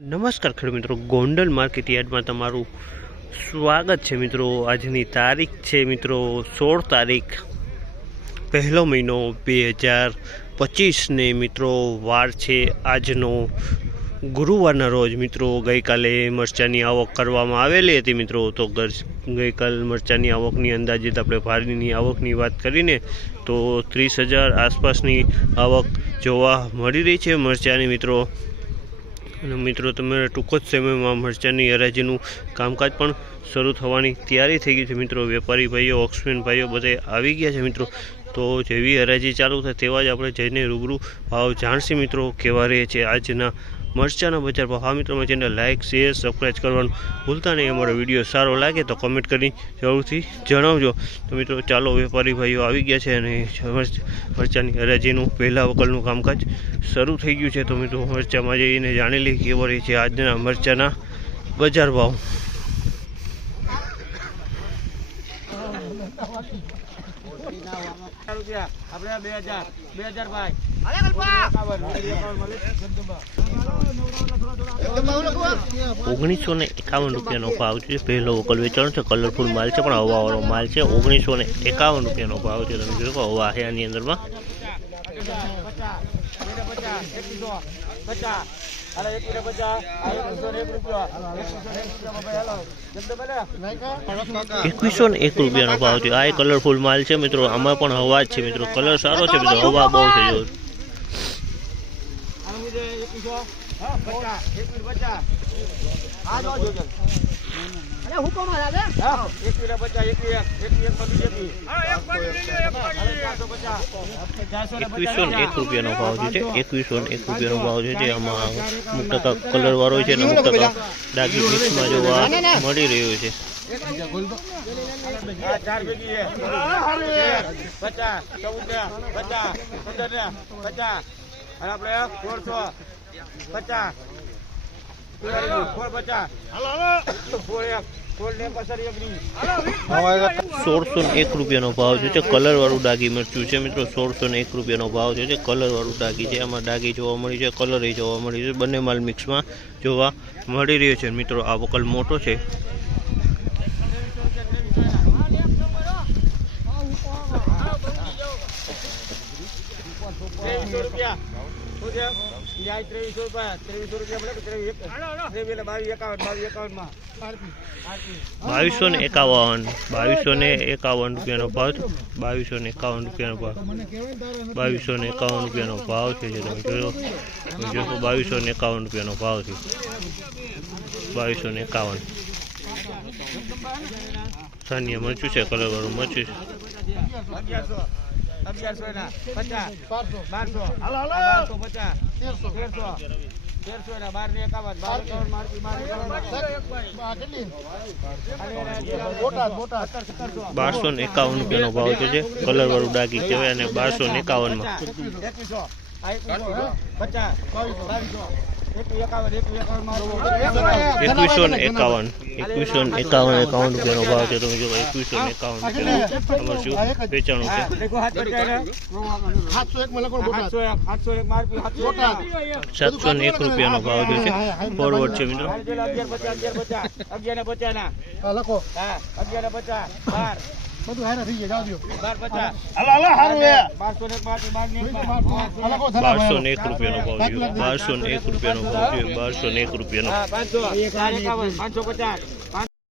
નમસ્કાર ખેડૂત મિત્રો, ગોંડલ માર્કેટ યાર્ડમાં તમારું સ્વાગત છે મિત્રો. આજની તારીખ છે મિત્રો સોળ તારીખ, પહેલો મહિનો બે હજાર પચીસને મિત્રો વાર છે આજનો. ગુરુવારના રોજ મિત્રો ગઈકાલે મરચાંની આવક કરવામાં આવેલી હતી મિત્રો. તો ગઈકાલ મરચાંની આવકની અંદાજિત આપણે ભારીની આવકની વાત કરીને તો ત્રીસ હજાર આસપાસની આવક જોવા મળી રહી છે મરચાંની મિત્રો. અને મિત્રો તમે ટૂંક જ સમયમાં મરચાંની હરાજીનું કામકાજ પણ શરૂ થવાની તૈયારી થઈ ગઈ છે. મિત્રો, વેપારી ભાઈઓ ઓક્સમેન ભાઈઓ બધે આવી ગયા છે, મિત્રો. તો જેવી હરાજી ચાલુ થાય તેવા જ આપણે જઈને રૂબરૂ ભાવ જાણશે, મિત્રો, કેવા રહે છે આજના મરચાંના બજાર ભાવ હા મિત્રો મારી ચેનલ લાઇક શેર સબસ્ક્રાઈબ કરવાનું ભૂલતા નહીં. અમારો વીડિયો સારો લાગે તો કમેન્ટ કરી જરૂરથી જણાવજો. તો મિત્રો, ચાલો વેપારી ભાઈઓ આવી ગયા છે અને મરચાની હરાજીનું પહેલા વકલનું કામકાજ શરૂ થઈ ગયું છે. તો મિત્રો, મરચાંમાં જઈને જાણી લઈએ કેવો રહે છે આજના મરચાંના બજાર ભાવ. રૂપિયા આપણે બે હજાર. બે હજાર ભાઈ. ઓગણીસો ને એકાવન રૂપિયાનો ભાવ છે. પહેલો વકલ વેચાણ છે. કલરફુલ માલ છે. પણ હવાવાળો માલ છે. ઓગણીસો ને એકાવન રૂપિયાનો ભાવ છે. તમે જોયો હવા છે આની અંદરમાં. પચાસ એકવીસો ને એક રૂપિયો. એકવીસો ને એક રૂપિયા એકવીસો ને એક રૂપિયાનો ભાવ છે. આ કલરફુલ માલ છે મિત્રો. આમાં પણ હવા જ છે મિત્રો. કલર સારો છે મિત્રો. હવા બહુ છે જો. એકવીસો. પચાસ એકવીસ પચાસ આ જો. અરે હુકમ દાદા હા વીરા બચા એક વીરા એક એકવીસ ચારસો પચાસ હા ને એકવીસો ને એક રૂપિયાનો ભાવ છે એકવીસો ને એક રૂપિયાનો ભાવ છે જે આમાં અમુક ટકા કલર વાળો છે અને અમુક ટકા ડાર્ક મિક્સમાં જોવા મળી રહ્યો છે. આ ચાર ભેગી પચાસ ચૌદ ને પચાસ પંદર ને પચાસ. અને આપણે સોળસો પચાસ. સોળસો ને એક રૂપિયાનો ભાવ છે જે કલર વાળું ડાગી મરચું છે મિત્રો, સોળસો ને એક રૂપિયાનો ભાવ છે જે કલર વાળું ડાગી છે. આમાં ડાગી જોવા મળી છે, કલર જોવા મળી છે. બંને માલ મિક્સમાં જોવા મળી રહ્યો છે. મિત્રો, આ વકલ મોટો છે. રૂપિયા ન્યાય ત્રેવીસો રૂપિયા ત્રેવીસો રૂપિયા મળે ત્રેવીસ એક. ત્રેવીસ એટલે બાવીસ એકાવન બાવીસ એકાવનમાં બાવીસો ને એકાવન બાવીસો ને એકાવન રૂપિયાનો ભાવ છે. બાવીસો ને એકાવન રૂપિયાનો ભાવ. બાવીસો ને એકાવન રૂપિયાનો ભાવ છે જે તમે જોયો. તમે જોશો બાવીસો ને એકાવન રૂપિયાનો ભાવ છે. બાવીસો ને એકાવન. સાનિયા મરચું છે કલર વાળું મરચું છે અગિયારસો અગિયારસો ના પચાસ. બારસો. બારસો. પચાસ. તેરસો. તેરસો. ના બાર ને એકાવન. બાર એકાવન મારતી બાર બારસો. ને એકાવન રૂપિયાનો ભાવ છે. જે કલર વાળું ડાગી કહેવાય અને બારસો ને એકાવનમાં. માં પચાસ. બાવીસો. એકવીસો ને એકાવન એકવીસો એકાવન એકાવન રૂપિયાનો ભાવ છે તમે જો એકવીસો એકાવન છે સાતસો ને એક રૂપિયાનો ભાવ છે ફોરવર્ડ છે મિત્રો અગિયાર પચાસ અગિયાર પચાસ લખો અગિયાર પચાસ બધું હારે થઈ ગયા જાવ દો બાર પચાસ. બારસો ને એક રૂપિયાનો ભાવ છે. બારસો ને એક રૂપિયાનો ભાવ છે. બારસો ને એક રૂપિયાનો. પચાસ પાંચસો.